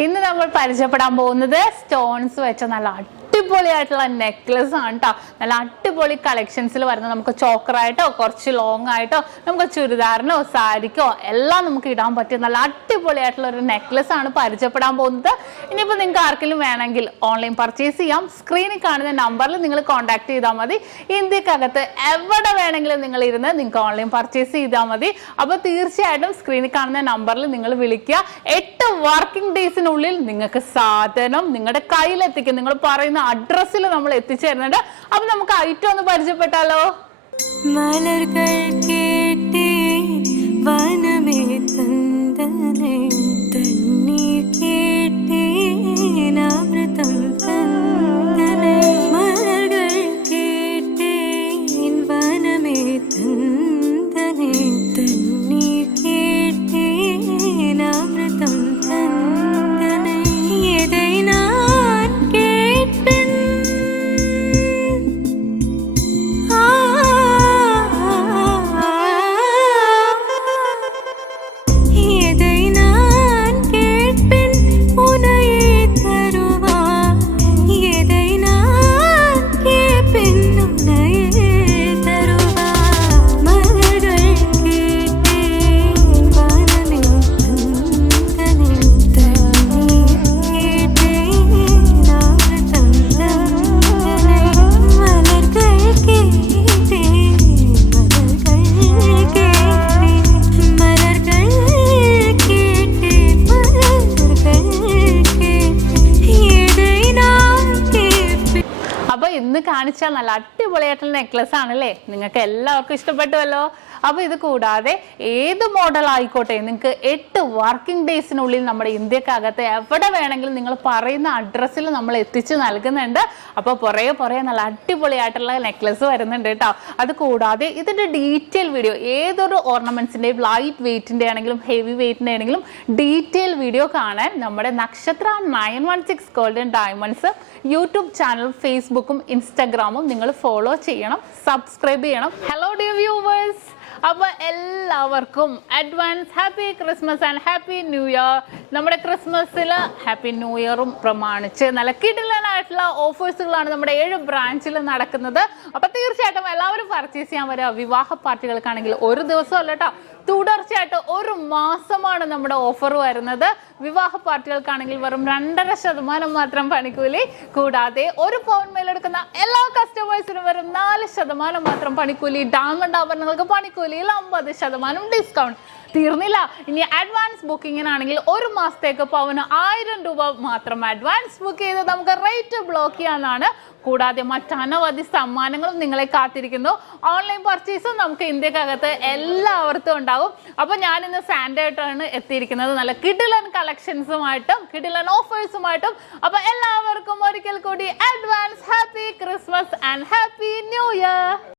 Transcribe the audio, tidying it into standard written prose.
ഇന്ന് നമ്മൾ പരിചയപ്പെടാൻ പോകുന്നത് സ്റ്റോൺസ് വെച്ച നല്ല അടിപൊളിയായിട്ടുള്ള നെക്ലസ് ആണ് കേട്ടോ. നല്ല അടിപൊളി കളക്ഷൻസിൽ വരുന്ന നമുക്ക് ചോക്കറായിട്ടോ കുറച്ച് ലോങ് ആയിട്ടോ നമുക്ക് ചുരിദാറിനോ സാരിക്കോ എല്ലാം നമുക്ക് ഇടാൻ പറ്റിയ നല്ല അടിപൊളിയായിട്ടുള്ള ഒരു നെക്ലസ് ആണ് പരിചയപ്പെടാൻ പോകുന്നത്. ഇനിയിപ്പോൾ നിങ്ങൾക്ക് ആർക്കെങ്കിലും വേണമെങ്കിൽ ഓൺലൈൻ പർച്ചേസ് ചെയ്യാം. സ്ക്രീനിൽ കാണുന്ന നമ്പറിൽ നിങ്ങൾ കോൺടാക്ട് ചെയ്താൽ മതി. ഇന്ത്യക്കകത്ത് എവിടെ വേണമെങ്കിലും നിങ്ങൾ ഇരുന്ന് നിങ്ങൾക്ക് ഓൺലൈൻ പർച്ചേസ് ചെയ്താൽ മതി. അപ്പോൾ തീർച്ചയായിട്ടും സ്ക്രീനിൽ കാണുന്ന നമ്പറിൽ നിങ്ങൾ വിളിക്കുക. 8 വർക്കിംഗ് ഡേയ്സിനുള്ളിൽ നിങ്ങൾക്ക് സാധനം നിങ്ങളുടെ കയ്യിലെത്തിക്കും. നിങ്ങൾ പറയുന്ന അഡ്രസ്സിൽ നമ്മൾ എത്തിച്ചു തരുന്നുണ്ട്. അപ്പൊ നമുക്ക് ഐറ്റം ഒന്ന് പരിചയപ്പെട്ടാലോ? മലർകൾ കേട്ടേ വനമേ തന്തനേ തണ്ണീർ കേട്ടേ അമൃതം തന്തനേ മലർകൾ കേട്ടേ വനമേ തന്തനേ തണ്ണീർ കേട്ടേ അമൃതം തന്തനേ ഏതൈനാ ഇന്ന് കാണിച്ചാൽ നല്ല അടിപൊളിയായിട്ടുള്ള നെക്ലസ് ആണല്ലേ? നിങ്ങൾക്ക് എല്ലാവർക്കും ഇഷ്ടപ്പെട്ടുവല്ലോ. അപ്പൊ ഇത് കൂടാതെ ഏത് മോഡൽ ആയിക്കോട്ടെ നിങ്ങൾക്ക് 8 വർക്കിംഗ് ഡേയ്സിനുള്ളിൽ നമ്മുടെ ഇന്ത്യക്കകത്ത് എവിടെ വേണമെങ്കിലും നിങ്ങൾ പറയുന്ന അഡ്രസ്സിൽ നമ്മൾ എത്തിച്ച് നൽകുന്നുണ്ട്. അപ്പോൾ പുറകെ നല്ല അടിപൊളിയായിട്ടുള്ള നെക്ലസ് വരുന്നുണ്ട് കേട്ടോ. അത് കൂടാതെ ഇതിന്റെ ഡീറ്റെയിൽ വീഡിയോ ഏതൊരു ഓർണമെന്റ്സിന്റെയും ലൈറ്റ് വെയിറ്റിന്റെ ആണെങ്കിലും ഹെവി വെയിറ്റിന്റെ ആണെങ്കിലും ഡീറ്റെയിൽ വീഡിയോ കാണാൻ നമ്മുടെ നക്ഷത്ര 916 ഗോൾഡൻ ഡയമണ്ട്സ് യൂട്യൂബ് ചാനൽ ഫേസ്ബുക്കും ഇൻസ്റ്റാഗ്രാമും നിങ്ങൾ ഫോളോ ചെയ്യണം, സബ്സ്ക്രൈബ് ചെയ്യണം. ഹലോ ഡിയർ വ്യൂവേഴ്സ്, അപ്പോൾ എല്ലാവർക്കും advance happy Christmas and happy new year. നമ്മുടെ ക്രിസ്മസിൽ ഹാപ്പി ന്യൂ ഇയറും പ്രമാണിച്ച് നല്ല കിടിലനായിട്ടുള്ള ഓഫേഴ്സുകളാണ് നമ്മുടെ 7 ബ്രാഞ്ചിൽ നടക്കുന്നത്. അപ്പോൾ തീർച്ചയായിട്ടും എല്ലാവരും പർച്ചേസ് ചെയ്യാൻ വരിക. വിവാഹ പാർട്ടികൾക്കാണെങ്കിൽ ഒരു ദിവസം അല്ല കേട്ടോ, തുടർച്ചയായിട്ട് 1 മാസമാണ് നമ്മുടെ ഓഫർ വരുന്നത്. വിവാഹ പാർട്ടികൾക്കാണെങ്കിൽ വെറും 2.5% മാത്രം പണിക്കൂലി. കൂടാതെ 1 പൗൺ മേലെടുക്കുന്ന എല്ലാ കസ്റ്റമേഴ്സിനും വെറും 4% മാത്രം പണിക്കൂലി. ഡയമണ്ട് ആഭരണങ്ങൾക്ക് പണിക്കൂലിയിൽ 50% ഡിസ്കൗണ്ട്. തീർന്നില്ല, ഇനി അഡ്വാൻസ് ബുക്കിങ്ങിനാണെങ്കിൽ 1 മാസത്തേക്ക് പവന് 1000 രൂപ മാത്രം അഡ്വാൻസ് ബുക്ക് ചെയ്ത് നമുക്ക് റേറ്റ് ബ്ലോക്ക് ചെയ്യാനാണ്. കൂടാതെ മറ്റനവധി സമ്മാനങ്ങളും നിങ്ങളെ കാത്തിരിക്കുന്നു. ഓൺലൈൻ പർച്ചേസും നമുക്ക് ഇന്ത്യക്കകത്ത് എല്ലാവർക്കും ഉണ്ടാകും. അപ്പോൾ ഞാൻ ഇന്ന് സാൻഡേ ആയിട്ടാണ് എത്തിയിരിക്കുന്നത്, നല്ല കിടിലൻ കളക്ഷൻസുമായിട്ടും കിടിലൻ ഓഫേഴ്സുമായിട്ടും. അപ്പോൾ എല്ലാവർക്കും ഒരിക്കൽ കൂടി advance happy Christmas and happy new year.